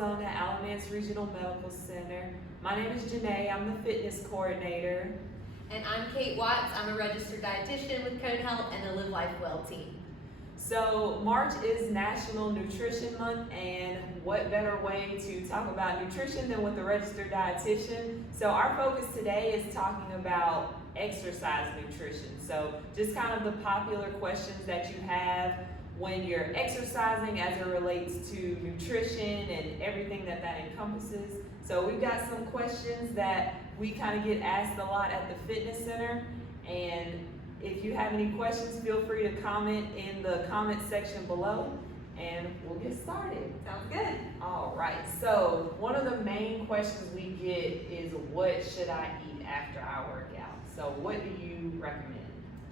Zone at Alamance Regional Medical Center. My name is Janée. I'm the fitness coordinator. And I'm Kate Watts. I'm a registered dietitian with Code Health and the LiveLifeWell team. So March is National Nutrition Month, and what better way to talk about nutrition than with a registered dietitian? So our focus today is talking about exercise nutrition. So just kind of the popular questions that you have when you're exercising as it relates to nutrition and everything that encompasses. So we've got some questions that we kind of get asked a lot at the fitness center, and if you have any questions, feel free to comment in the comment section below, and we'll get started. Sounds good. All right, so one of the main questions we get is, what should I eat after I work out? So what do you recommend?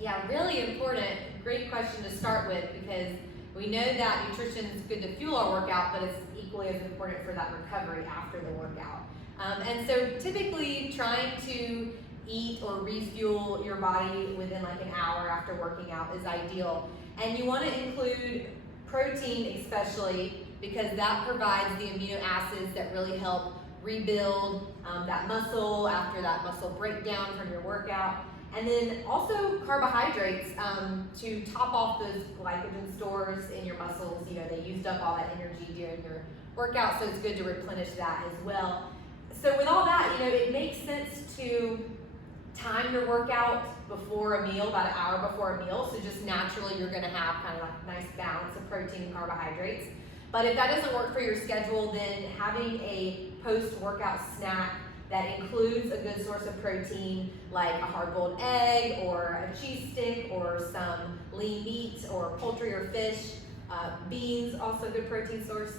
Yeah, really important. Great question to start with, because we know that nutrition is good to fuel our workout, but it's equally as important for that recovery after the workout. And so typically trying to eat or refuel your body within like an hour after working out is ideal. And you want to include protein especially, because that provides the amino acids that really help rebuild that muscle after that muscle breakdown from your workout. And then also carbohydrates to top off those glycogen stores in your muscles. You know, they used up all that energy during your workout, so it's good to replenish that as well. So with all that, you know, it makes sense to time your workout before a meal, about an hour before a meal. So just naturally you're gonna have kind of like a nice balance of protein and carbohydrates. But if that doesn't work for your schedule, then having a post-workout snack that includes a good source of protein, like a hard-boiled egg or a cheese stick or some lean meat or poultry or fish. Beans, also a good protein source,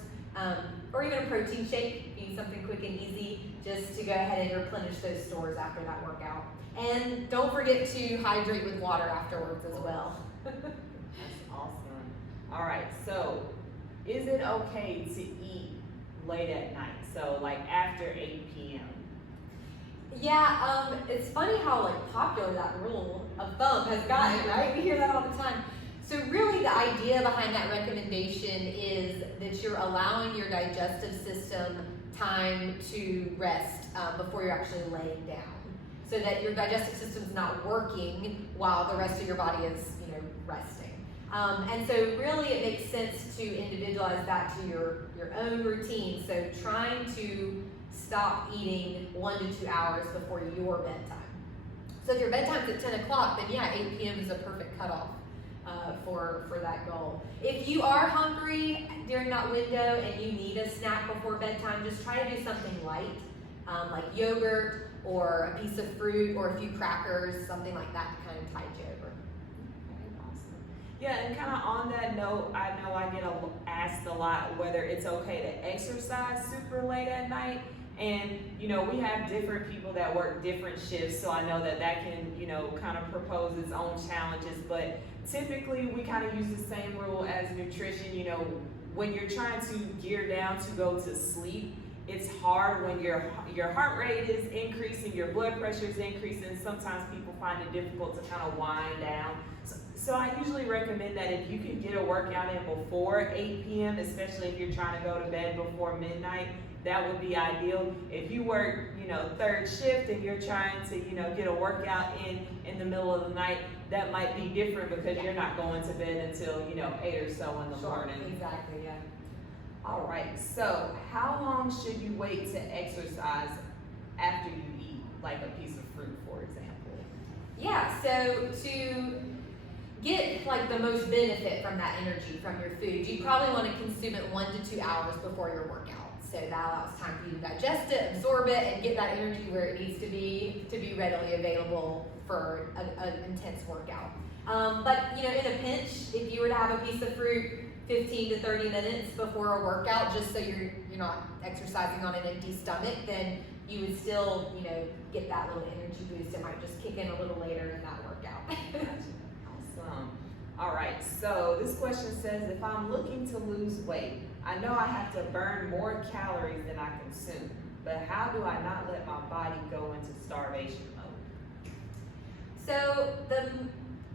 or even a protein shake, if you need something quick and easy, just to go ahead and replenish those stores after that workout. And don't forget to hydrate with water afterwards as well. That's awesome. All right, so is it okay to eat late at night? So like after 8 p.m.? Yeah, it's funny how like popular that rule of thumb has gotten, right? We hear that all the time. So really the idea behind that recommendation is that you're allowing your digestive system time to rest before you're actually laying down, so that your digestive system's not working while the rest of your body is, you know, resting. And so really it makes sense to individualize that to your own routine. So trying to stop eating 1 to 2 hours before your bedtime. So if your bedtime's at 10 o'clock, then yeah, 8 p.m. is a perfect cutoff for that goal. If you are hungry during that window and you need a snack before bedtime, just try to do something light, like yogurt or a piece of fruit or a few crackers, something like that to kind of tide you over. Okay, awesome. Yeah, and kind of on that note, I know I get asked a lot whether it's okay to exercise super late at night. And, you know, we have different people that work different shifts, so I know that can, you know, kind of propose its own challenges. But typically, we kind of use the same rule as nutrition. You know, when you're trying to gear down to go to sleep, it's hard when your heart rate is increasing, your blood pressure is increasing. Sometimes people find it difficult to kind of wind down. So I usually recommend that if you can get a workout in before 8 p.m., especially if you're trying to go to bed before midnight, that would be ideal. If you work, you know, third shift and you're trying to, you know, get a workout in the middle of the night, that might be different because you're not going to bed until, you know, 8 or so in the morning. Exactly, yeah. All right, so how long should you wait to exercise after you eat, like a piece of fruit, for example? Yeah, so to get like the most benefit from that energy from your food, you probably want to consume it 1 to 2 hours before your workout. So that allows time for you to digest it, absorb it, and get that energy where it needs to be readily available for an intense workout. But you know, in a pinch, if you were to have a piece of fruit 15 to 30 minutes before a workout, just so you're not exercising on an empty stomach, then you would still, you know, get that little energy boost. It might just kick in a little later in that workout. Awesome. All right, so this question says, if I'm looking to lose weight, I know I have to burn more calories than I consume, but how do I not let my body go into starvation mode? So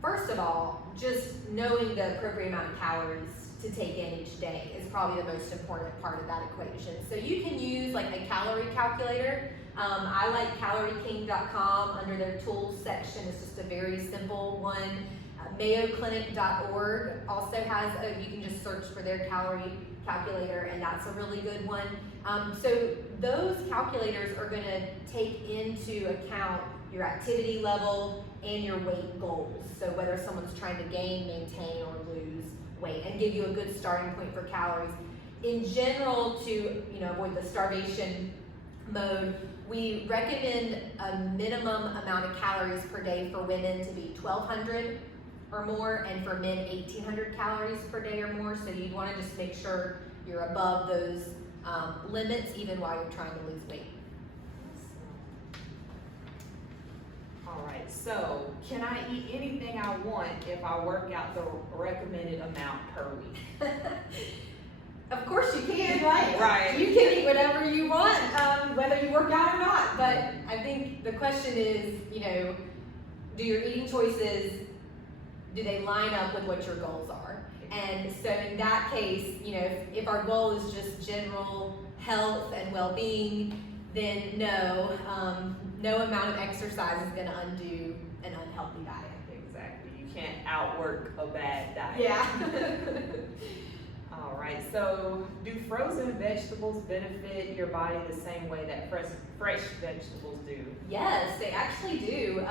first of all, just knowing the appropriate amount of calories to take in each day is probably the most important part of that equation. So you can use like a calorie calculator. I like calorieking.com under their tools section. It's just a very simple one. MayoClinic.org also has you can just search for their calorie calculator, and that's a really good one. So those calculators are going to take into account your activity level and your weight goals. So whether someone's trying to gain, maintain, or lose weight, and give you a good starting point for calories. In general, to avoid the starvation mode, we recommend a minimum amount of calories per day for women to be 1,200 or more, and for men 1,800 calories per day or more. So you'd want to just make sure you're above those limits even while you're trying to lose weight. All right, so can I eat anything I want if I work out the recommended amount per week? Of course you can, right? Right. You can eat whatever you want, whether you work out or not. But I think the question is, do your eating choices, do they line up with what your goals are? And so in that case, if our goal is just general health and well-being, then no amount of exercise is going to undo an unhealthy diet. Exactly. You can't outwork a bad diet. Yeah. All right. So, do frozen vegetables benefit your body the same way that fresh vegetables do? Yes, they actually do.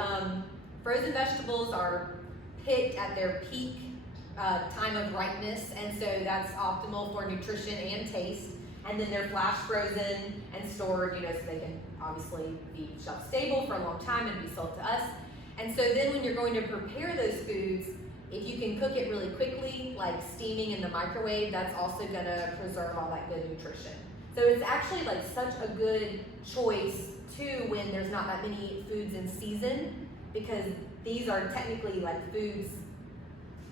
Frozen vegetables are picked at their peak time of ripeness, and so that's optimal for nutrition and taste. And then they're flash frozen and stored, so they can obviously be shelf stable for a long time and be sold to us. And so then when you're going to prepare those foods, if you can cook it really quickly, like steaming in the microwave, that's also gonna preserve all that good nutrition. So it's actually like such a good choice too when there's not that many foods in season, because these are technically like foods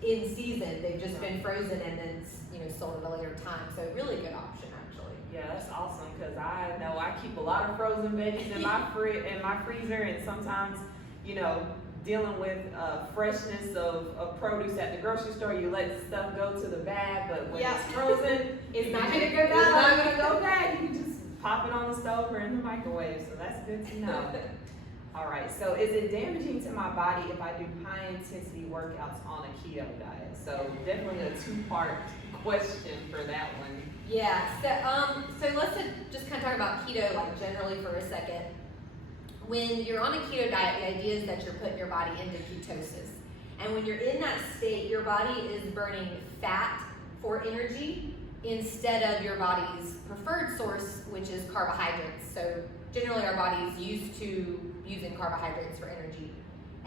in season. They've just been frozen and then sold at a later time. So really good option actually. Yeah, that's awesome, because I know I keep a lot of frozen veggies in my freezer, and sometimes, dealing with freshness of produce at the grocery store, you let stuff go to the bag, but when it's frozen, it's not gonna go bad. It's not gonna go bad. You can just pop it on the stove or in the microwave, so that's good to know. All right, so is it damaging to my body if I do high intensity workouts on a keto diet? So definitely a two-part question for that one. Yeah, so let's just kind of talk about keto like generally for a second. When you're on a keto diet, the idea is that you're putting your body into ketosis. And when you're in that state, your body is burning fat for energy instead of your body's preferred source, which is carbohydrates. So generally our body is used to using carbohydrates for energy.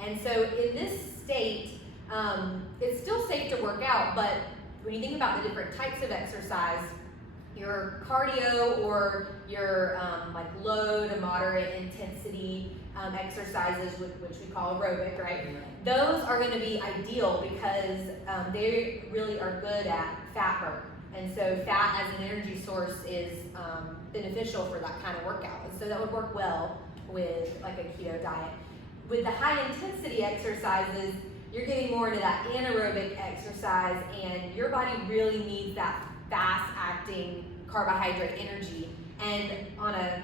And so in this state, it's still safe to work out, but when you think about the different types of exercise, your cardio or your like low to moderate intensity exercises, which we call aerobic, right? Those are going to be ideal because they really are good at fat burn. And so fat as an energy source is beneficial for that kind of workout. And so that would work well with like a keto diet. With the high intensity exercises, you're getting more into that anaerobic exercise, and your body really needs that fast acting carbohydrate energy. And on a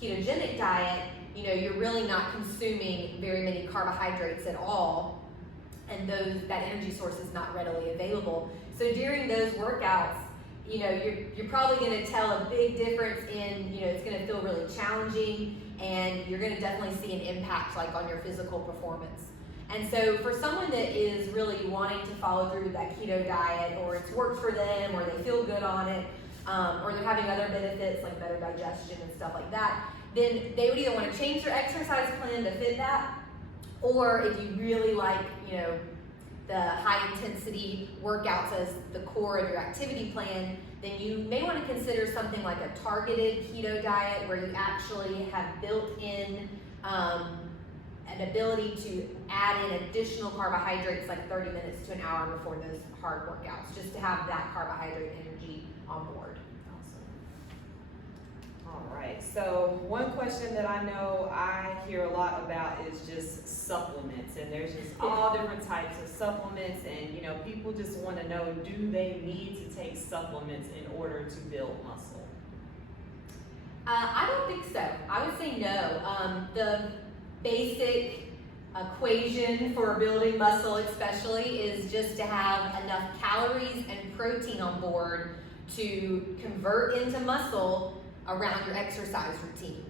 ketogenic diet, you're really not consuming very many carbohydrates at all, and that energy source is not readily available. So during those workouts, you're probably going to tell a big difference in, it's going to feel really challenging, and you're going to definitely see an impact like on your physical performance. And so for someone that is really wanting to follow through with that keto diet, or it's worked for them, or they feel good on it, or they're having other benefits like better digestion and stuff like that, then they would either want to change their exercise plan to fit that, or if you really like, the high intensity workouts as the core of your activity plan, then you may want to consider something like a targeted keto diet where you actually have built in an ability to add in additional carbohydrates like 30 minutes to an hour before those hard workouts, just to have that carbohydrate energy on board. Awesome. All right, right, so one question that I know I hear a lot about is just supplements, and there's just all different types of supplements, and you know, people just want to know, do they need to take supplements in order to build muscle? I don't think so. I would say no. The basic equation for building muscle especially is just to have enough calories and protein on board to convert into muscle around your exercise routine.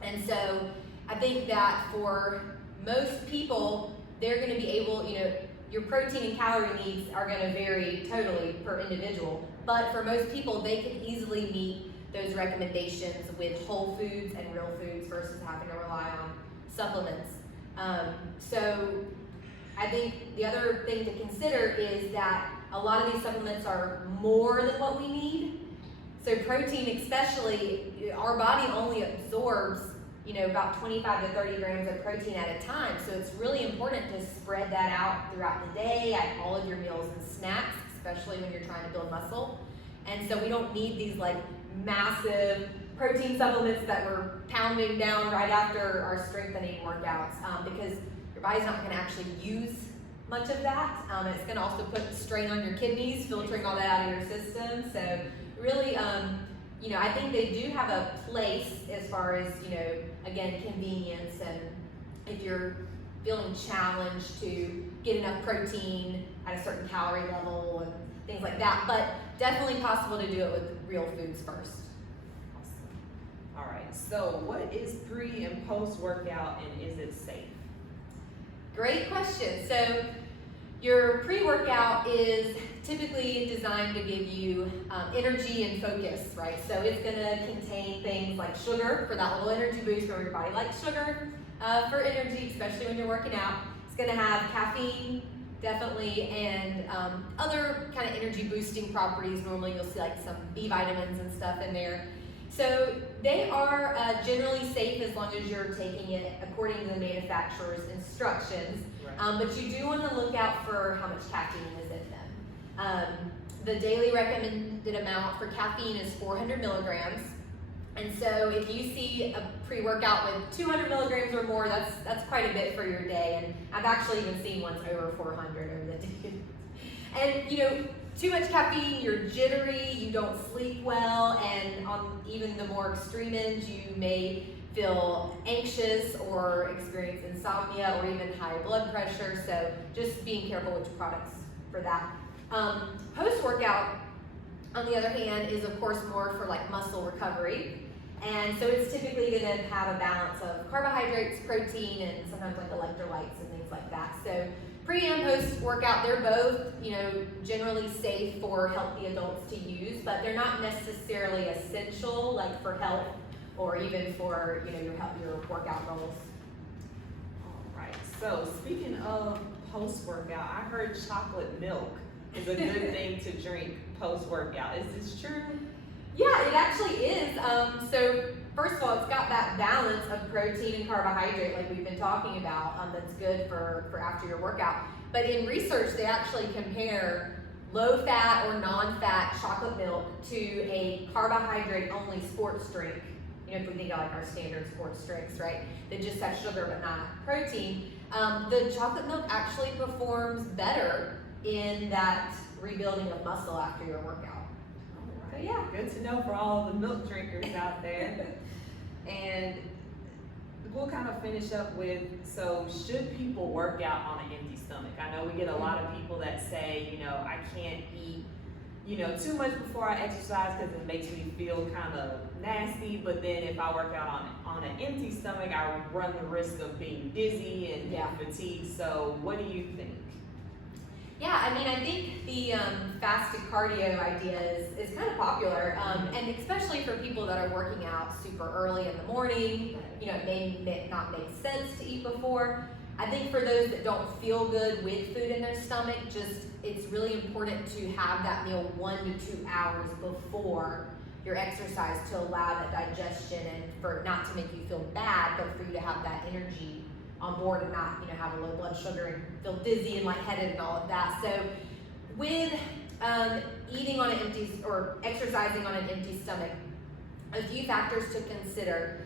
And so I think that for most people, they're going to be able, you know, your protein and calorie needs are going to vary totally per individual, but for most people, they can easily meet those recommendations with whole foods and real foods versus having to rely on supplements. So I think the other thing to consider is that a lot of these supplements are more than what we need. So protein especially, our body only absorbs, you know, about 25 to 30 grams of protein at a time. So it's really important to spread that out throughout the day at all of your meals and snacks, especially when you're trying to build muscle. And so we don't need these like massive protein supplements that we're pounding down right after our strengthening workouts, because your body's not going to actually use much of that. It's going to also put strain on your kidneys, filtering all that out of your system. So really, you know, I think they do have a place as far as, you know, again, convenience, and if you're feeling challenged to get enough protein at a certain calorie level and things like that, but definitely possible to do it with real foods first. Awesome. All right, so what is pre and post workout, and is it safe? Great question. So your pre-workout is typically designed to give you energy and focus, right? So it's going to contain things like sugar for that little energy boost, where your body likes sugar for energy, especially when you're working out. It's going to have caffeine, definitely, and other kind of energy boosting properties. Normally you'll see like some B vitamins and stuff in there. So they are generally safe as long as you're taking it according to the manufacturer's instructions. Right. But you do want to look out for how much caffeine is in them. The daily recommended amount for caffeine is 400 milligrams. And so if you see a pre-workout with 200 milligrams or more, that's quite a bit for your day. And I've actually even seen ones over 400 over the day. And you know, too much caffeine, you're jittery, you don't sleep well, and on even the more extreme end, you may feel anxious or experience insomnia or even high blood pressure. So just being careful which products for that. Post-workout, on the other hand, is of course more for like muscle recovery. And so it's typically going to have a balance of carbohydrates, protein, and sometimes like electrolytes and things like that. So pre and post workout, they're both, you know, generally safe for healthy adults to use, but they're not necessarily essential like for health or even for, you know, your workout goals. All right, so speaking of post workout, I heard chocolate milk is a good thing to drink post workout. Is this true? Yeah, it actually is. So first of all, it's got that balance of protein and carbohydrate like we've been talking about, that's good for after your workout. But in research, they actually compare low-fat or non-fat chocolate milk to a carbohydrate-only sports drink. You know, if we think of like our standard sports drinks, right, that just have sugar but not protein, the chocolate milk actually performs better in that rebuilding of muscle after your workout. So yeah. Good to know for all the milk drinkers out there. And we'll kind of finish up with, so should people work out on an empty stomach? I know we get a lot of people that say, you know, I can't eat, you know, too much before I exercise because it makes me feel kind of nasty, but then if I work out on an empty stomach, I run the risk of being dizzy and fatigued. So what do you think? Yeah, I mean, I think the fasted cardio idea is kind of popular, and especially for people that are working out super early in the morning. You know, it may not make sense to eat before. I think for those that don't feel good with food in their stomach, it's really important to have that meal 1 to 2 hours before your exercise to allow that digestion and for not to make you feel bad, but for you to have that energy on board and not, you know, have a low blood sugar and feel dizzy and lightheaded and all of that. So with eating on an empty or exercising on an empty stomach, a few factors to consider.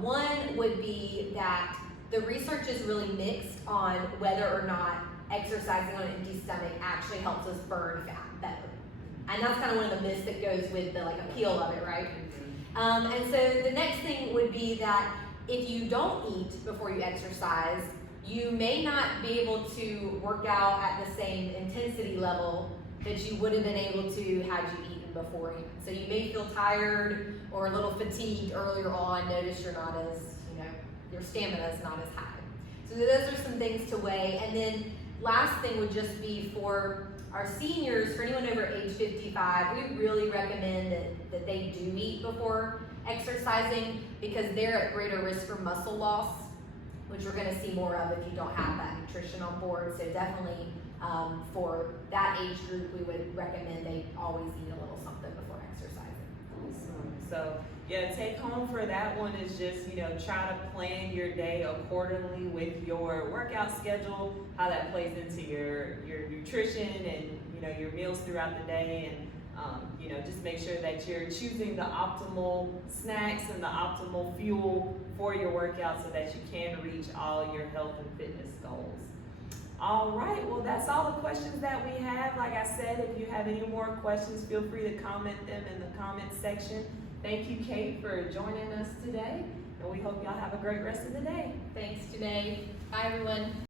One would be that the research is really mixed on whether or not exercising on an empty stomach actually helps us burn fat better. And that's kind of one of the myths that goes with the appeal of it, right? And so the next thing would be that if you don't eat before you exercise, you may not be able to work out at the same intensity level that you would have been able to had you eaten beforehand. So you may feel tired or a little fatigued earlier on. Notice you're not as, your stamina is not as high. So those are some things to weigh. And then last thing would just be for our seniors, for anyone over age 55, we really recommend that they do eat before exercising because they're at greater risk for muscle loss, which we're gonna see more of if you don't have that nutrition on board. So definitely for that age group, we would recommend they always eat a little something before exercising. Awesome. So yeah, take home for that one is just, try to plan your day accordingly with your workout schedule, how that plays into your nutrition and, your meals throughout the day. And, just make sure that you're choosing the optimal snacks and the optimal fuel for your workout so that you can reach all your health and fitness goals. All right, well, that's all the questions that we have. Like I said, if you have any more questions, feel free to comment them in the comment section. Thank you, Kate, for joining us today, and we hope y'all have a great rest of the day. Thanks, Janée. Bye, everyone.